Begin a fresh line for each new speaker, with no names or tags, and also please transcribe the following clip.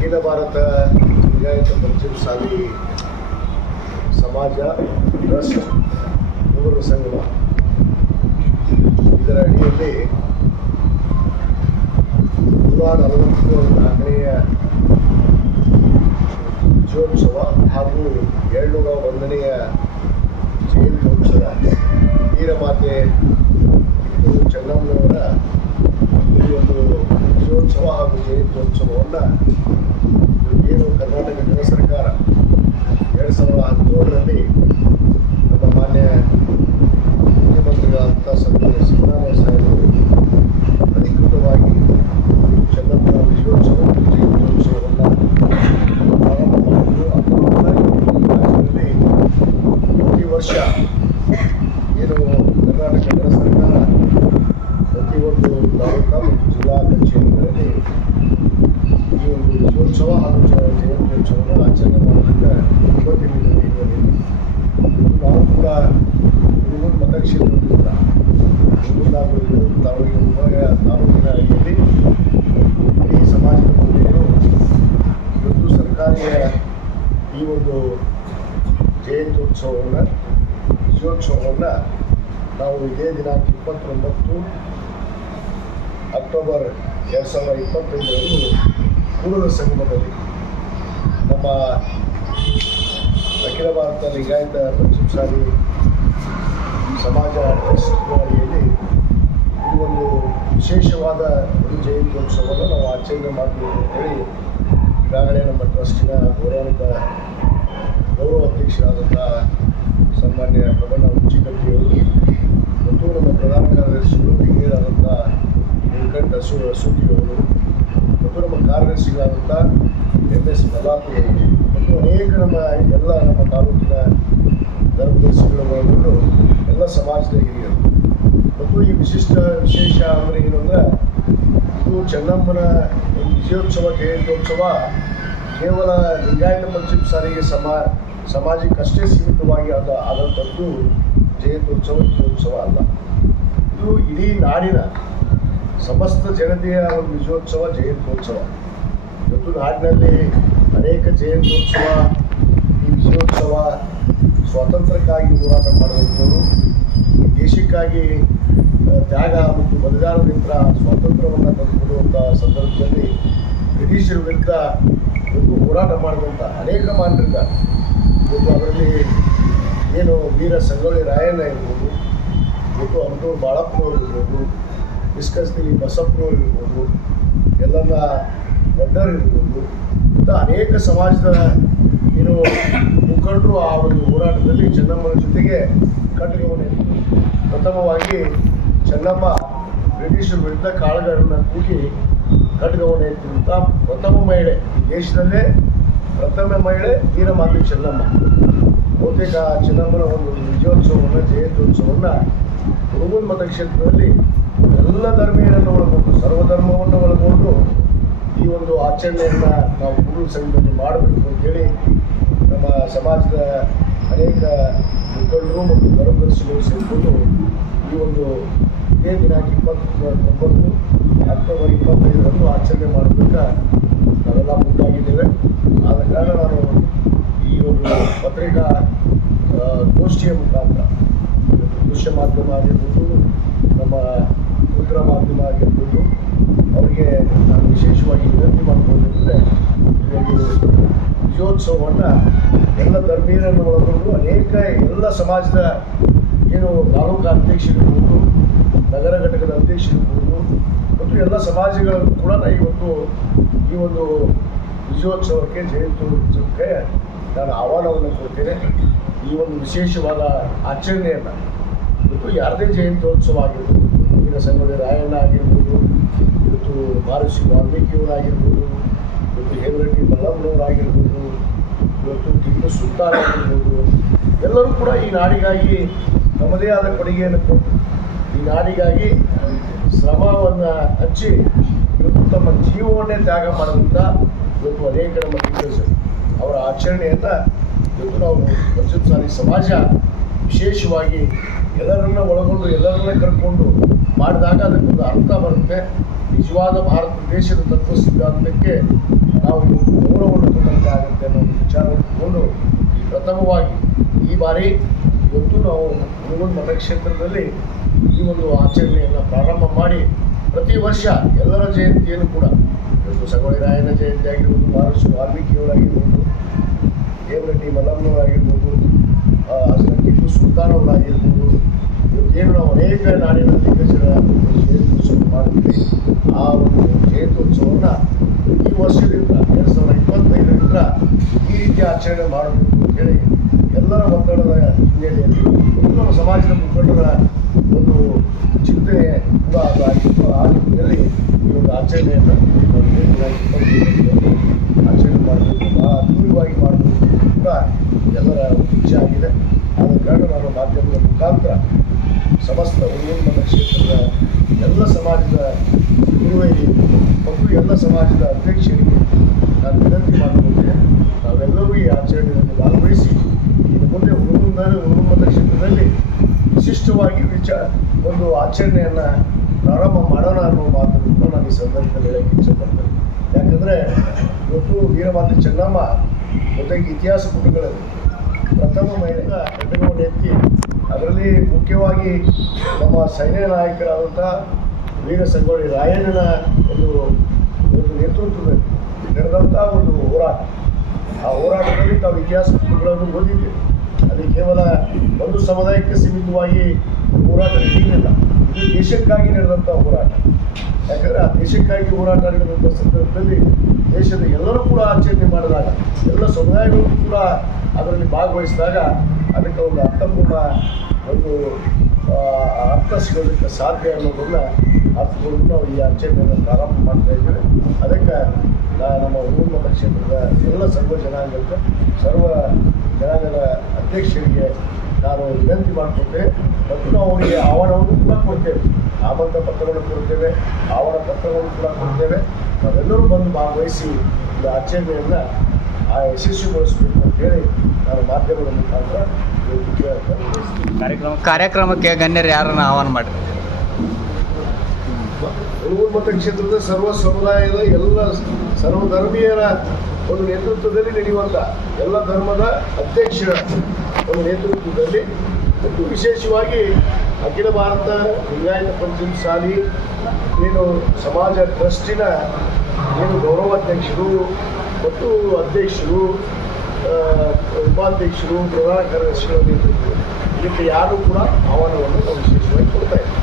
ಅಖಿಲ ಭಾರತ ಲಿಂಗಾಯತ ಪಂಚಮಸಾಲಿ ಸಮಾಜ, ಟ್ರಸ್ಟ್, ಮೂವರು ಸಂಗಮ ಇದರ ಅಡಿಯಲ್ಲಿ ನೂರ ನಲವತ್ತು ನಾಲ್ಕನೆಯ ವಿಜಯೋತ್ಸವ ಹಾಗೂ ಏಳ್ನೂರ ಒಂದನೆಯ ಜಯಂತ್ಯೋತ್ಸವ. ವೀರಮಾತೆ ಚೆನ್ನಮ್ಮನವರ ವಿಜಯೋತ್ಸವ ಹಾಗೂ ಜಯಂತ್ಯೋತ್ಸವವನ್ನು ಏನು ಕರ್ನಾಟಕ ಗೃಹ ಸರ್ಕಾರ ಎರಡು ಸಾವಿರದ ಹದಿನೇಳರಲ್ಲಿ ನಮ್ಮ ಮಾನ್ಯ ಮುಖ್ಯಮಂತ್ರಿಗಳಾದಂಥ ಸನ್ಮಾನ್ಯ ಸಿದ್ದರಾಮಯ್ಯ ಸಾಹೇಬರು ಅಧಿಕೃತವಾಗಿ ಚೆನ್ನಮ್ಮನ ವಿಜಯೋತ್ಸವ ಮತ್ತು ಜಯಂತ್ಯೋತ್ಸವವನ್ನು ಪ್ರಾರಂಭ ಮಾಡಿದ್ರು ಅದನ್ನು ರಾಜ್ಯದಲ್ಲಿ ಪ್ರತಿ ವರ್ಷ ಏನು ಕರ್ನಾಟಕ ಕೇಂದ್ರ ಸರ್ಕಾರ ಪ್ರತಿಯೊಂದು ತಾಲೂಕಾ ಮತ್ತು ಜಿಲ್ಲಾ ಕಚೇರಿಗಳಲ್ಲಿ ಈ ವಿಜಯೋತ್ಸವ ಹಾಗೂ ಜಯಂತಿ ಜಯಂತ್ಯೋತ್ಸವವನ್ನು ಆಚರಣೆ ಮಾಡೋದಕ್ಕೆ ಇವತ್ತಿನ ನಾವು ಕೂಡ ಹುಡುಗರು ಮತಕ್ಷೇತ್ರದಿಂದ ಹುಡುಗನಾಗಬೇಕು ತಾಲೂಕಿನ ತಾಲೂಕಿನ ಅಡಿಯಲ್ಲಿ ಇಡೀ ಸಮಾಜದ ಮಹಿಳೆಯರು ಇವತ್ತು ಸರ್ಕಾರಿಯ ಈ ಒಂದು ಜಯಂತ್ಯೋತ್ಸವವನ್ನು, ವಿಜಯೋತ್ಸವವನ್ನು ನಾವು ಇದೇ ದಿನಾಂಕ ಇಪ್ಪತ್ತೊಂಬತ್ತು ಅಕ್ಟೋಬರ್ ಎರಡು ಸಾವಿರದ ಇಪ್ಪತ್ತೈದರಂದು ಕೂಡಲ ಸಂಗಮದಲ್ಲಿ ನಮ್ಮ ಅಖಿಲ ಭಾರತ ಲಿಂಗಾಯತ ಪಂಚಮಸಾಲಿ ಸಮಾಜ ಟ್ರಸ್ಟ್ ಅಡಿಯಲ್ಲಿ ಈ ಒಂದು ವಿಶೇಷವಾದ ಒಂದು ಜಯಂತ್ಯೋತ್ಸವವನ್ನು ನಾವು ಆಚರಣೆ ಮಾಡಬೇಕು ಅಂತೇಳಿ ಈಗಾಗಲೇ ನಮ್ಮ ಟ್ರಸ್ಟಿನ ಗೌರವಾನ್ವಿತ ಗೌರವ ಅಧ್ಯಕ್ಷರಾದಂಥ ಸನ್ಮಾನ್ಯ ಪ್ರಬಣ್ಣ ಹುಚ್ಚಿಕಟ್ಟಿಯವರು ಮತ್ತು ನಮ್ಮ ಪ್ರಧಾನ ಕಾರ್ಯದರ್ಶಿಗಳು, ಹಿರಿಯರಾದಂಥ ವೆಂಕಟ ಸುದ್ದಿಯವರು ನಮ್ಮ ಎಂಎಸ್ ಎಸ್ ಮಲಾಪುರ ಮತ್ತು ಅನೇಕ ನಮ್ಮ ಎಲ್ಲ ನಮ್ಮ ತಾಲೂಕಿನ ಧರ್ಮದರ್ಶಿಗಳು ಒಳಗೊಂಡು ಎಲ್ಲ ಸಮಾಜದ ಹಿರಿಯರು. ಮತ್ತು ಈ ವಿಶಿಷ್ಟ ವಿಶೇಷ ಅಂದರೆ ಏನು ಅಂದರೆ, ಇದು ಚೆನ್ನಮ್ಮನ ವಿಜಯೋತ್ಸವ, ಜಯಂತ್ಯೋತ್ಸವ ಕೇವಲ ಲಿಂಗಾಯತ ಪಂಚಮ ಸಾರಿಗೆ ಸಮಾ, ಸಮಾಜಕ್ಕಷ್ಟೇ ಸೀಮಿತವಾಗಿ ಆದ, ಆದಂಥದ್ದು ಜಯಂತ್ಯೋತ್ಸವ ವಿಜಯೋತ್ಸವ ಅಲ್ಲ. ಇದು ಇಡೀ ನಾಡಿನ ಸಮಸ್ತ ಜನತೆಯ ಒಂದು ವಿಜಯೋತ್ಸವ, ಜಯಂತ್ಯೋತ್ಸವ. ಇವತ್ತು ನಾಡಿನಲ್ಲಿ ಅನೇಕ ಜಯಂತ್ಯೋತ್ಸವ ಈ ವಿಜಯೋತ್ಸವ ಸ್ವಾತಂತ್ರ್ಯಕ್ಕಾಗಿ ಹೋರಾಟ ಮಾಡಿದಂಥವರು ಈ ದೇಶಕ್ಕಾಗಿ ತ್ಯಾಗ ಮತ್ತು ಬಲಿದಾನದಿಂದ ಸ್ವಾತಂತ್ರ್ಯವನ್ನು ತಂದುಕೊಡುವಂಥ ಸಂದರ್ಭದಲ್ಲಿ ಬ್ರಿಟಿಷರ ವಿರುದ್ಧ ಇವತ್ತು ಹೋರಾಟ ಮಾಡಿದಂಥ ಅನೇಕ ಮಾನರಿಂದ ಇವತ್ತು ಅದರಲ್ಲಿ ಏನು ವೀರ ಸಂಗೊಳ್ಳಿ ರಾಯಣ್ಣ ಇರ್ಬೋದು, ಇವತ್ತು ಅಂಟೂರು ಬಾಳಪ್ಪನವ್ರು ಇರ್ಬೋದು ಡಿಸ್ಕಸ್ತಿಲಿ ಬಸಪ್ಪನವ್ರು ಇರ್ಬೋದು, ಎಲ್ಲನ್ನ ದೊಡ್ಡರು ಇರ್ಬೋದು ಇಂಥ ಅನೇಕ ಸಮಾಜದ ಏನು ಮುಖಂಡರು ಆ ಒಂದು ಹೋರಾಟದಲ್ಲಿ ಚೆನ್ನಮ್ಮನ ಜೊತೆಗೆ ಕಟ್ಟಿಗೆ ಪ್ರಥಮವಾಗಿ ಚೆನ್ನಮ್ಮ ಬ್ರಿಟಿಷರ ವಿರುದ್ಧ ಕಾಳಗಳನ್ನು ಕೂಗಿ ಖಡ್ಗವನ್ನು ಎತ್ತಿದಂಥ ಪ್ರಥಮ ಮಹಿಳೆ ದೇಶದಲ್ಲೇ ಪ್ರಥಮ ಮಹಿಳೆ ವೀರಮಾತೆ ಚೆನ್ನಮ್ಮ. ಬಹುತೇಕ ಚೆನ್ನಮ್ಮನ ಒಂದು ವಿಜಯೋತ್ಸವವನ್ನು, ಜಯಂತ್ಯೋತ್ಸವವನ್ನು ಮತಕ್ಷೇತ್ರದಲ್ಲಿ ಎಲ್ಲ ಧರ್ಮೀಯರನ್ನು ಒಳಗೊಂಡು, ಸರ್ವಧರ್ಮವನ್ನು ಒಳಗೊಂಡು ಈ ಒಂದು ಆಚರಣೆಯನ್ನು ನಾವು ಗುರು ಸಂಘದಲ್ಲಿ ಮಾಡಬೇಕು ಅಂತೇಳಿ ನಮ್ಮ ಸಮಾಜದ ಅನೇಕ ಮುಖಂಡರು ಮತ್ತು ಕಾರ್ಯದರ್ಶಿಗಳು ಸೇರಿಕೊಂಡು ಈ ಒಂದು ಇದೇ ದಿನಾಂಕ ಇಪ್ಪತ್ತೊಂಬತ್ತು ಅಕ್ಟೋಬರ್ ಇಪ್ಪತ್ತೈದರಂದು ಆಚರಣೆ ಮಾಡಬೇಕಾ ನಾವೆಲ್ಲ ಮುಂದಾಗಿದ್ದೇವೆ. ಆದ ಕಾರಣ ನಾನು ಈ ಒಂದು ಪತ್ರಿಕಾ ಗೋಷ್ಠಿಯ ಮುಖಾಂತರ, ದೃಶ್ಯ ಮಾಧ್ಯಮ ಆಗಿರ್ಬೋದು, ನಮ್ಮ ಮುದ್ರ ಮಾಧ್ಯಮ ಆಗಿರ್ಬೋದು ಅವರಿಗೆ ನಾನು ವಿಶೇಷವಾಗಿ ವಿನಂತಿ ಒಂದು ವಿಜಯೋತ್ಸವವನ್ನು ಎಲ್ಲ ಧರ್ಮೀಯರನ್ನು ಒಳಗೊಂಡು ಅನೇಕ ಎಲ್ಲ ಸಮಾಜದ ಏನು ತಾಲೂಕು ಅಧ್ಯಕ್ಷರಿರ್ಬೋದು, ನಗರ ಘಟಕದ ಅಧ್ಯಕ್ಷರಿರ್ಬೋದು, ಮತ್ತು ಎಲ್ಲ ಸಮಾಜಗಳನ್ನು ಕೂಡ ಇವತ್ತು ಈ ಒಂದು ವಿಜಯೋತ್ಸವಕ್ಕೆ ಜಯಂತ್ಯೋತ್ಸವಕ್ಕೆ ನಾನು ಆಹ್ವಾನವನ್ನು ಕೊಡ್ತೇನೆ. ಈ ಒಂದು ವಿಶೇಷವಾದ ಆಚರಣೆಯನ್ನು. ಇವತ್ತು ಯಾರದೇ ಜಯಂತ್ಯೋತ್ಸವ ಆಗಿರ್ಬೋದು, ವೀರ ಸಂಗೊಳ್ಳಿ ರಾಯಣ್ಣ ಆಗಿರ್ಬೋದು ಇವತ್ತು ಮಹರ್ಷಿ ವಾಲ್ಮೀಕಿಯವರಾಗಿರ್ಬೋದು ಇವತ್ತು ಹೇಮರೆಡ್ಡಿ ಮಲ್ಲಮ್ಮನವರಾಗಿರ್ಬೋದು ಇವತ್ತು ಟಿಪ್ಪು ಸುಲ್ತಾನ್ ಆಗಿರ್ಬೋದು, ಎಲ್ಲರೂ ಕೂಡ ಈ ನಾಡಿಗಾಗಿ ತಮ್ಮದೇ ಆದ ಕೊಡುಗೆಯನ್ನು ಕೊಟ್ಟು, ಈ ನಾಡಿಗಾಗಿ ಶ್ರಮವನ್ನು ಹಚ್ಚಿ ಇವತ್ತು ತಮ್ಮ ಜೀವವನ್ನೇ ತ್ಯಾಗ ಮಾಡೋದ್ರಿಂದ ಇವತ್ತು ಅನೇಕ ನಮ್ಮ ಅವರ ಆಚರಣೆಯನ್ನು ಇವತ್ತು ನಾವು ಪಂಚಮಸಾಲಿ ಸಮಾಜ ವಿಶೇಷವಾಗಿ ಎಲ್ಲರನ್ನ ಒಳಗೊಂಡು, ಎಲ್ಲರನ್ನ ಕರ್ಕೊಂಡು ಮಾಡಿದಾಗ ಅದಕ್ಕೊಂದು ಅರ್ಥ ಬರುತ್ತೆ. ನಿಜವಾದ ಭಾರತ ದೇಶದ ತತ್ವ ಸಿದ್ಧಾಂತಕ್ಕೆ ನಾವು ಗೌರವವನ್ನು ಕೊಟ್ಟಂತೆ ಆಗುತ್ತೆ ಅನ್ನೋ ಒಂದು ಈ ಪ್ರಥಮವಾಗಿ ಈ ಬಾರಿ ಇವತ್ತು ನಾವು ಹುಡುಗನ ಮತಕ್ಷೇತ್ರದಲ್ಲಿ ಈ ಒಂದು ಆಚರಣೆಯನ್ನು ಪ್ರಾರಂಭ ಮಾಡಿ ಪ್ರತಿ ವರ್ಷ ಎಲ್ಲರ ಜಯಂತಿಯನ್ನು ಕೂಡ ಇವತ್ತು ಸಗೋಳಿ ರಾಯನ ಜಯಂತಿ ಆಗಿರ್ಬೋದು ಮಹರ್ಷಿ ವಾಲ್ಮೀಕಿಯವರಾಗಿರ್ಬೋದು ದೇವರೆಡ್ಡಿ ಮಲ್ಲಮ್ಮನವರಾಗಿರ್ಬೋದು ಟಿಪ್ಪು ಸುಲ್ತಾನ್ ಅವರಾಗಿರ್ಬೋದು ನಾವು ಅನೇಕ ನಾಡಿನ ದಿಗ್ಗಜರ ಜಯಂತ್ಯೋತ್ಸವ ಮಾಡ್ತೀವಿ ಆ ಒಂದು ಜಯಂತ್ಯೋತ್ಸವವನ್ನು ಈ ವರ್ಷದಿಂದ, ಎರಡು ಸಾವಿರದ ಇಪ್ಪತ್ತೈದರಿಂದ ಈ ರೀತಿ ಆಚರಣೆ ಮಾಡಬೇಕು ಅಂತೇಳಿ ಎಲ್ಲರ ಒತ್ತಡದ ಹಿನ್ನೆಲೆಯಲ್ಲಿ ನಮ್ಮ ಸಮಾಜದ ಮುಖಂಡರ ಒಂದು ಚಿಂತನೆ ಕೂಡ ಅದು ಆ ನಿಟ್ಟಿನಲ್ಲಿ ಈ ಒಂದು ಆಚರಣೆಯನ್ನು ಆಚರಣೆ ಮಾಡಬೇಕು ಬಹಳ ಅದ್ಭುತವಾಗಿ ಮಾಡಬೇಕು ಕೂಡ ಎಲ್ಲರ ಇಚ್ಛೆ ಆಗಿದೆ ಆದ ಕಾರಣ ನಾನು ಮಾಧ್ಯಮದ ಮುಖಾಂತರ ಸಮಸ್ತ ಉನ್ನತ ಕ್ಷೇತ್ರದ ಎಲ್ಲ ಸಮಾಜದ ಗುರುವೈರಿ ಮತ್ತು ಎಲ್ಲ ಸಮಾಜದ ಅಧ್ಯಕ್ಷರಿಗೆ ನಾನು ವಿನಂತಿ ಮಾಡಿಕೊಂಡೆ ನಾವೆಲ್ಲರೂ ಈ ಆಚರಣೆಯಲ್ಲಿ ಭಾಗವಹಿಸಿ ಇನ್ನು ಮುಂದೆ ಉನ್ಮೂಲನ ಉನ್ನತ ಕ್ಷೇತ್ರದಲ್ಲಿ ವಿಶಿಷ್ಟವಾಗಿ ವಿಚ ಒಂದು ಆಚರಣೆಯನ್ನು ಪ್ರಾರಂಭ ಮಾಡೋಣ ಅನ್ನೋ ಮಾತನ್ನು ನಾನು ಈ ಸಂದರ್ಭದಲ್ಲಿ ಹೇಳಕ್ಕೆ ಇಚ್ಛೆಪಡ್ತೇನೆ ಯಾಕಂದರೆ ಇವತ್ತು ವೀರಮಾತೆ ಚೆನ್ನಮ್ಮ, ಜೊತೆಗೆ ಇತಿಹಾಸ ಪುಟಗಳಲ್ಲಿ ಪ್ರಥಮ ಮಹಿಳೆಯ ಹೆಸರುಗಳನ್ನು ಎತ್ತಿ, ಅದರಲ್ಲಿ ಮುಖ್ಯವಾಗಿ ನಮ್ಮ ಸೈನ್ಯ ನಾಯಕರಾದಂಥ ವೀರ ಸಂಗೊಳ್ಳಿ ರಾಯಣ್ಣನ ಒಂದು ಒಂದು ನೇತೃತ್ವದಲ್ಲಿ ನಡೆದಂಥ ಒಂದು ಹೋರಾಟ. ಆ ಹೋರಾಟದಲ್ಲಿ ತಾವು ಇತಿಹಾಸ ಪುಟಗಳನ್ನು ಓದಿದ್ದೇವೆ ಅದು ಕೇವಲ ಒಂದು ಸಮುದಾಯಕ್ಕೆ ಸೀಮಿತವಾಗಿ ಹೋರಾಟ ನಡೆಯಲಿಲ್ಲ ಇದು ದೇಶಕ್ಕಾಗಿ ನಡೆದಂಥ ಹೋರಾಟ. ಯಾಕಂದರೆ ಆ ದೇಶಕ್ಕಾಗಿ ಹೋರಾಟ ನಡೆದಂಥ ಸಂದರ್ಭದಲ್ಲಿ ದೇಶದ ಎಲ್ಲರೂ ಕೂಡ ಆಚರಣೆ ಮಾಡಿದಾಗ, ಎಲ್ಲ ಸಮುದಾಯಗಳು ಕೂಡ ಅದರಲ್ಲಿ ಭಾಗವಹಿಸಿದಾಗ ಅದಕ್ಕೆ ಒಂದು ಅರ್ಥಪೂರ್ಣ ಒಂದು ಅರ್ಥ ಸಿಗೋದಕ್ಕೆ ಸಾಧ್ಯ ಅನ್ನೋದನ್ನ ಅರ್ಥಗೊಂಡು ನಾವು ಈ ಆಚರಣೆಯನ್ನು ಪ್ರಾರಂಭ ಮಾಡ್ತಾ ಇದ್ದೇವೆ. ಅದಕ್ಕೆ ನಮ್ಮ ಉನ್ನತ ಕ್ಷೇತ್ರದ ಎಲ್ಲ ಸರ್ವ ಜನಾಂಗಕ್ಕೆ, ಸರ್ವ ಜನಾಂಗದ ಅಧ್ಯಕ್ಷರಿಗೆ ನಾನು ವಿನಂತಿ ಮಾಡಿಕೊಂಡೆ ಮತ್ತು ನಾವು ಅವರಿಗೆ ಆಹ್ವಾನವನ್ನು ಕೂಡ ಕೊಡ್ತೇವೆ. ಆಮಂತ್ರ ಪತ್ರಗಳನ್ನು ಕೊಡ್ತೇವೆ ಆಹ್ವಾನ ಪತ್ರಗಳನ್ನು ಕೂಡ ಕೊಡ್ತೇವೆ. ನಾವೆಲ್ಲರೂ ಬಂದು ಭಾಗವಹಿಸಿ ಒಂದು ಆಚರಣೆಯನ್ನು ಆ ಯಶಸ್ವಿಗೊಳಿಸಬೇಕು ಅಂತೇಳಿ ನಾನು ಮಾಧ್ಯಮದ ಮುಖಾಂತರ
ಕಾರ್ಯಕ್ರಮ
ಕಾರ್ಯಕ್ರಮಕ್ಕೆ ಗಣ್ಯರು ಯಾರನ್ನು ಆಹ್ವಾನ ಮಾಡಿರಿ
ಮತ ಮತಕ್ಷೇತ್ರದ ಸರ್ವ ಸಮುದಾಯದ ಎಲ್ಲ ಸರ್ವಧರ್ಮೀಯರ ಒಂದು ನೇತೃತ್ವದಲ್ಲಿ ನಡೆಯುವಂಥ ಎಲ್ಲ ಧರ್ಮದ ಅಧ್ಯಕ್ಷರ ಒಂದು ನೇತೃತ್ವದಲ್ಲಿ ಮತ್ತು ವಿಶೇಷವಾಗಿ ಅಖಿಲ ಭಾರತ ಲಿಂಗಾಯತ ಪಂಚಮ ಸಾಲಿ ಏನು ಸಮಾಜ ಟ್ರಸ್ಟಿನ ಏನು ಗೌರವಾಧ್ಯಕ್ಷರು ಮತ್ತು ಅಧ್ಯಕ್ಷರು ಉಪಾಧ್ಯಕ್ಷರು, ಪ್ರಧಾನ ಕಾರ್ಯದರ್ಶಿಗಳ ನೇತೃತ್ವ ಇದಕ್ಕೆ ಯಾರು ಕೂಡ ಆಹ್ವಾನವನ್ನು ನಾವು ವಿಶೇಷವಾಗಿ ಕೊಡ್ತಾ ಇದ್ದೀವಿ.